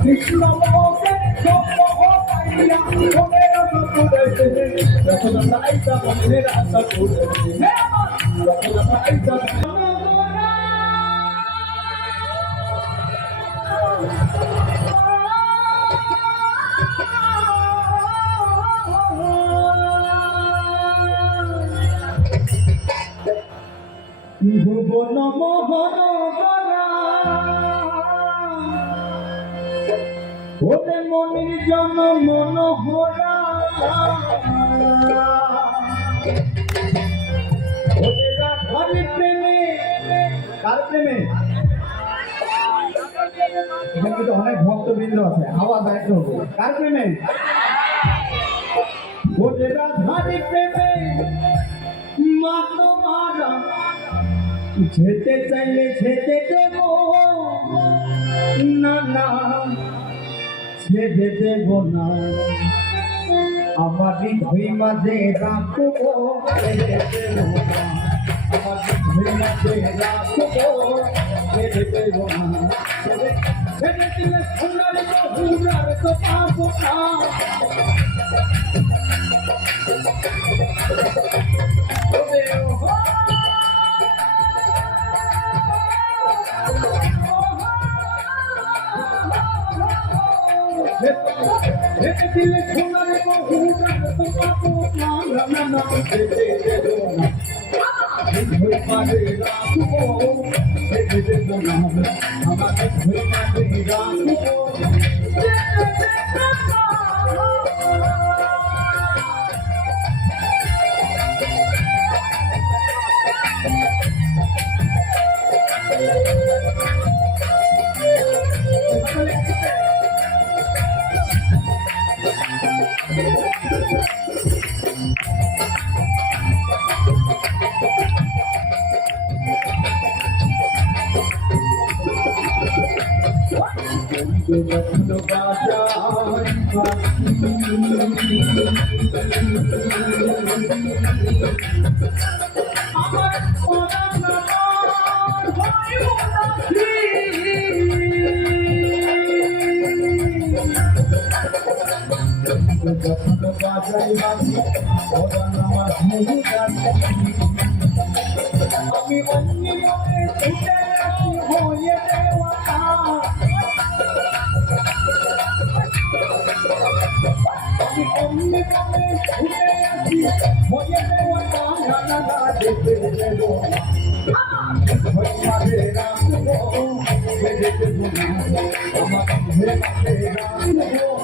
কৃষ্ণ মোহে পাইয়া মনের পুরেছে যখন আইতা মনের আশা পুরেছে যখন আইতা ভুবন মোহন ওরে মনির জন মনোহরা ওরে রাধার প্রেমে কার প্রেমে এখানে কিন্তু অনেক ভক্তবৃন্দ আছে আওয়াজ একটু হবে কার প্রেমে ওরে রাধার প্রেমে মা তোমারা যেতে চাইলে যেতে দেব না না ছেড়ে দেব না আমার হৃদয় মাঝে রাখবো ছেড়ে দেব না আমার হৃদয় মাঝে রাখবো ছেড়ে দেব না ছেড়ে দিলে সোনার বহুরার তো পাবো না দিলে সোনার বহুরার তো পাবো না না না ছেড়ে দেব না হৃদয় মাঝে রাখবো ছেড়ে দেব না আমার হৃদয় মাঝে রাখবো আমি অন্য মনে ছুটে হয়ে দেওয়া আমি অন্য মনে ছুটে হয়ে দেওয়া না না যেতে দেব মাঝে রাখবো ছেড়ে দেব না আমার মাঝে রাখবো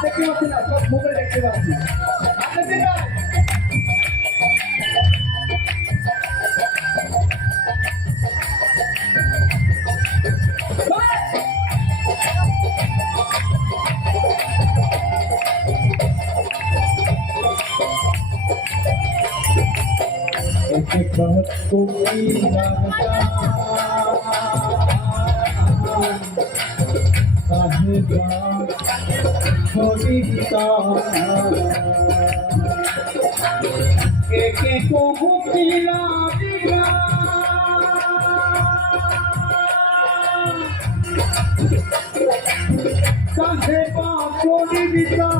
দেখতে পাচ্ছি না সব মোবাইল দেখতে পাচ্ছি के को भूखिला दिया काहे पापोली दिया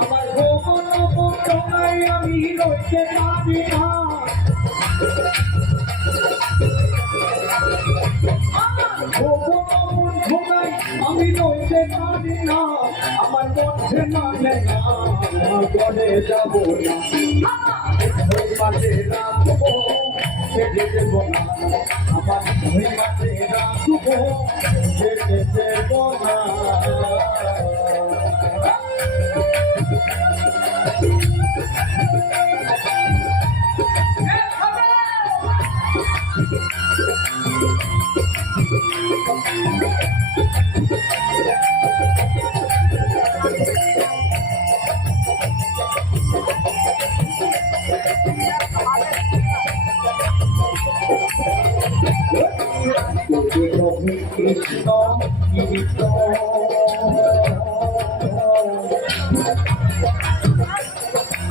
আমার ভবন বন্ধনাই আমি রইতে পারি না আমি রইতে পারি না আমার মধ্যে মানে না ঘরে যাব না মাঝে রাখবো ছেড়ে দেব না আমার মাঝে রাখবো ছেড়ে দেব না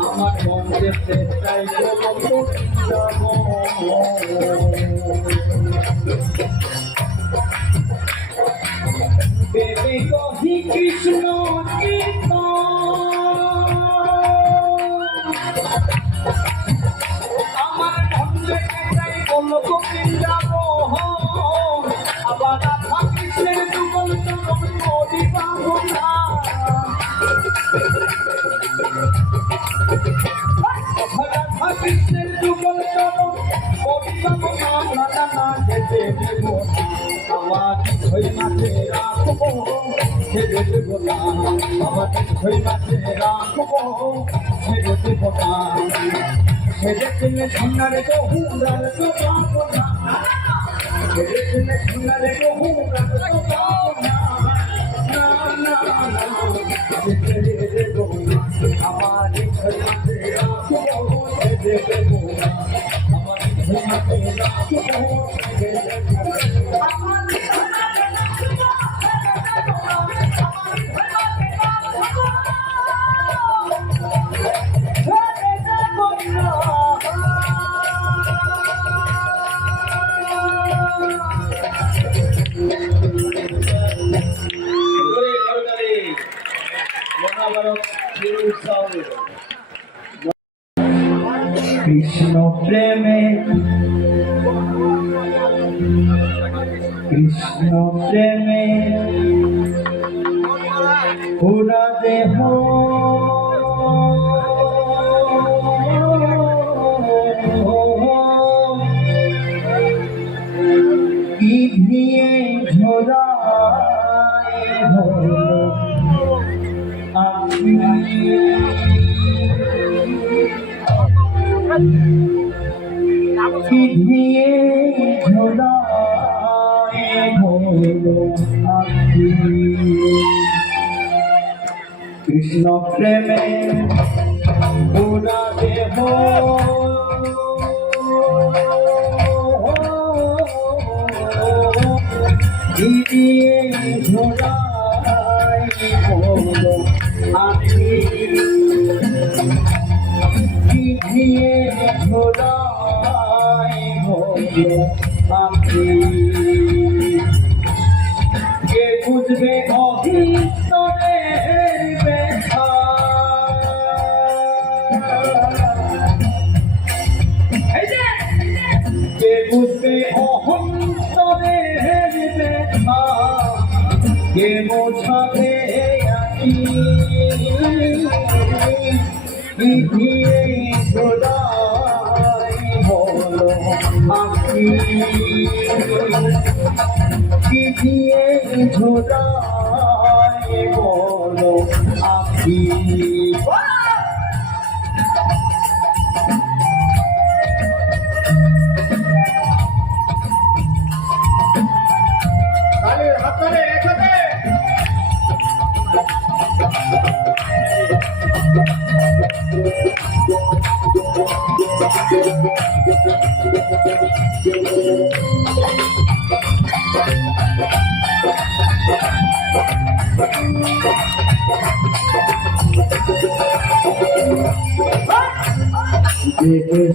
আমার মনে যেতে চাই যাব বেবে কহি কৃষ্ণ আমার মন যেতে চাই বলো গোবিন্দ যাব আবার রাধা কৃষ্ণের যুগল চরণ করি পাবো না রাধা কৃষ্ণের যুগল চরণ করি পাবো না না যেতে দেব আমার হই মাঝে রাখবো ছেড়ে দেব না আমার হই মাঝে রাখবো ছেড়ে দেব না ছেড়ে দিলে সোনারে বহুরাল তো পাবো না ছেড়ে দিলে সোনারে বহুরাল তো পাবো না না না না আমি ছেড়ে দেব না আমার হই মাঝে রাখবো ছেড়ে দেব না আমার হই মাঝে রাখবো ছেড়ে দেব না কৃষ্ণ প্রেমে কৃষ্ণ প্রেমে পুরা দেহ কি দিয়ে ঝোড়ায় হলো কি দিয়ে ঝোড়ায় হলো কৃষ্ণ প্রেমে পুরা দেহ কি দিয়ে ঝোড়ায় হলো আখি কি দিয়ে ঝোড়ায় হলো আখি কে বুঝবে অহিতরের ব্যথা কে বুঝবে অহন্তরের ব্যথা কে বোঝাবে আকি দিয়ে ঝোড়াই হলো আকি কি দিয়ে ঝোড়াই হলো আকি হাতরে একসাথে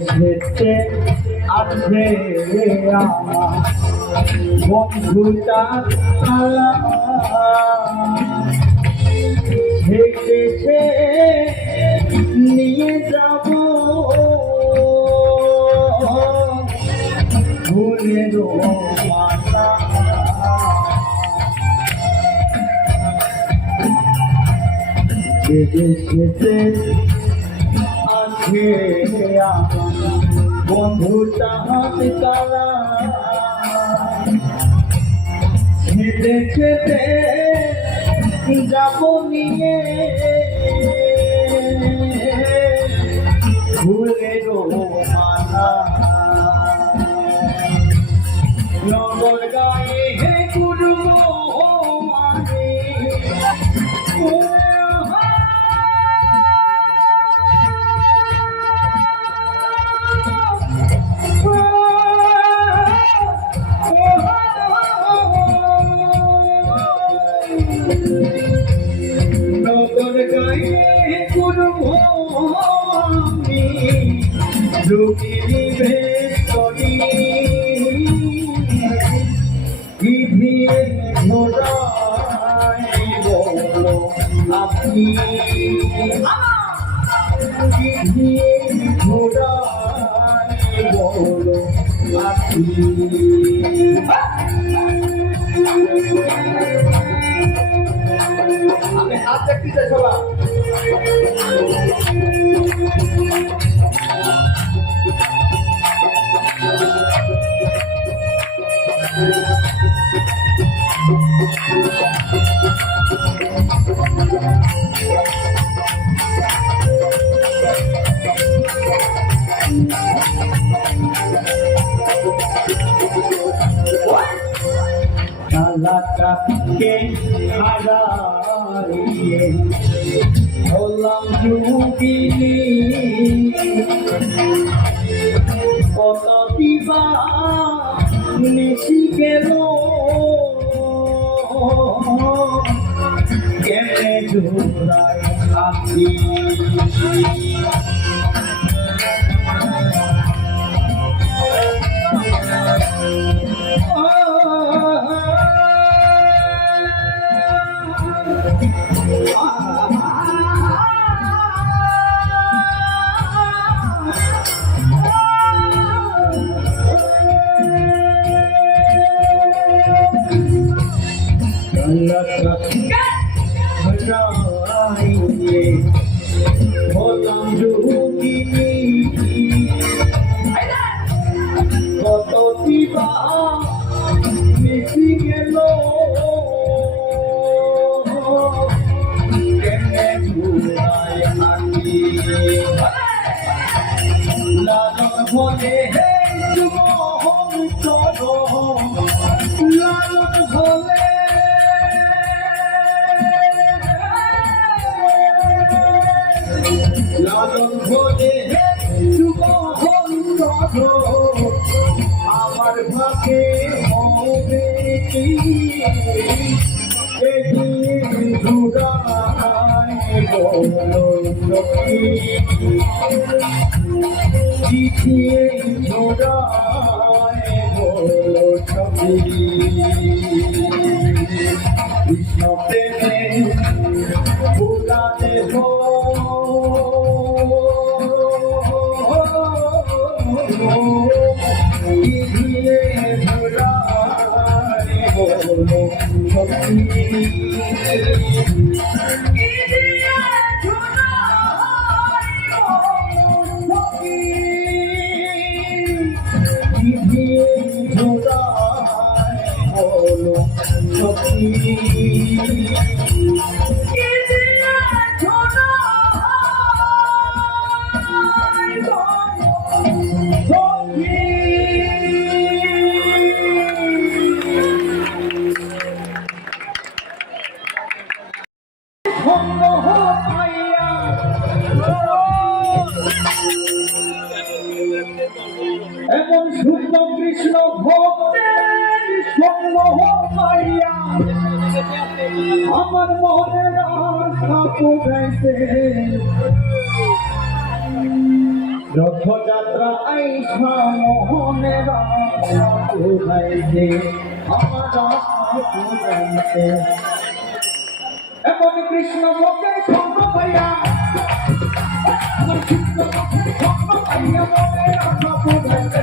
সেতে আছে আমার বন্ধুটা খেলা হেঁটেছে নিয়ে যাব ভুলের মাথা সেতে আছে আমার বন্ধুটা হাত কালা হেঁটে খেতে যাব নিয়ে ভুলের মাথা নগর গায়ে হে গুরু আমি নগর গায়ে আমি যোগিনী ভেতরি ভিড়ে ঘোড়ায় বলো আপনি ভিড়ে ঘোড়ায় বলো আপনি আমি হাত দেখতে চাই সবাই কালাটাকে হারাইয়ে হলাম যোগিনী কত দিবা নিশি গেল কেমনে জোড়ায় থাকি হলাম যোগিনী কত দিবা মিশি গেল কেমনে ঘুরায় থাকি লালন ভোলে হে যুবহং চরণ লালন ভোলে লালন ভোলে যুবহং চরণ আমার ভাগে হবে কি ঘুরায় বলো সখী চিঠিয়ে ঘুরায় বলো সখী কৃষ্ণ প্রেমে ভুলাতে চিঠিয়ে ঘুরায় বলো সখী এমন শুদ্ধ কৃষ্ণ ভক্তের সঙ্গ পাইয়া আমার মনের আশা পুরাইছে রথযাত্রা আইসা মোহনের আশা পুরাইছে আমার আশা পুরাইছে এমন কৃষ্ণ ভক্তের সঙ্গ পাইয়া আমার কৃষ্ণ ভক্তের সঙ্গ পাইয়া মনের আশা পুরাইছে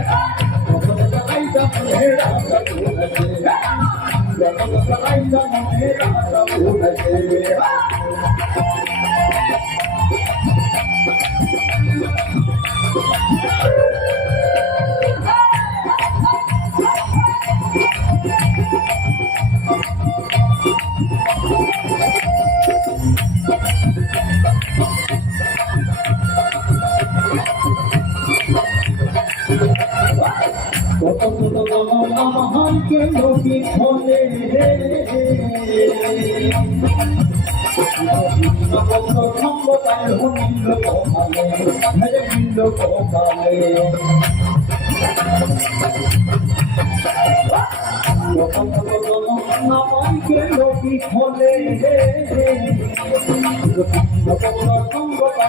কত কত মহানকে লোকি খোলে কত সম্পদায় হনিল কোথালে মেরে বিন্দ কোথালে কত কত মহানকে লোকি খোলে কত সম্পদায়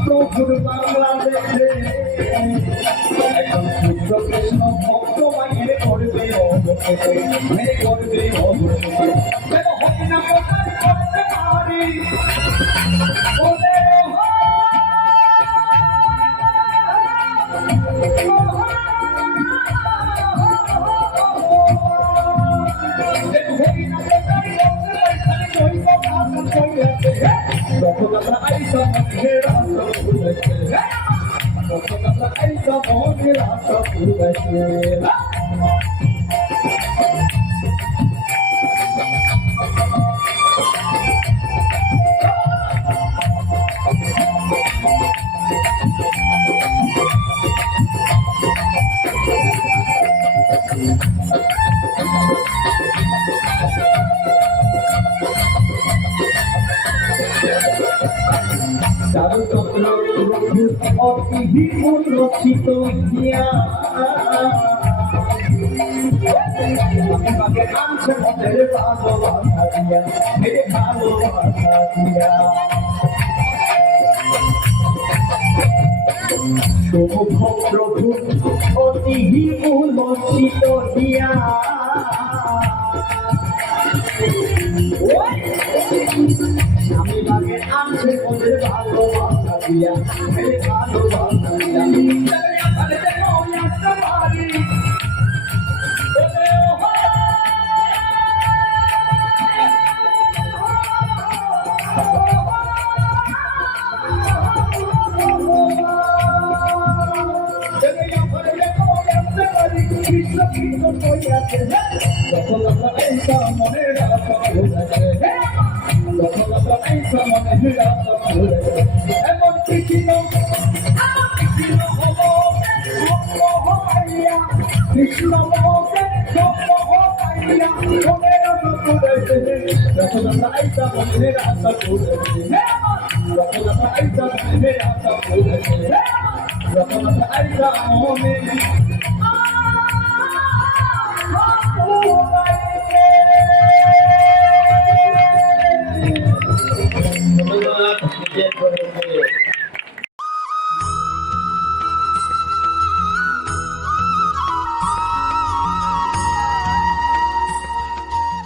প্রভুর বাংলাদেশে শুদ্ধ কৃষ্ণ ভক্ত মায়ের করবে মেরে করবে হরিনাম করতে পারি রচিত আনছে মনের ভালোবাসা দিয়া মেরে ভালোবাসা দিয়া প্রভু অতি রচিত দিয়া স্বামী বাগে আনছে মনের ভালোবাসা দিয়া মেরে ভালোবাসা দিয়া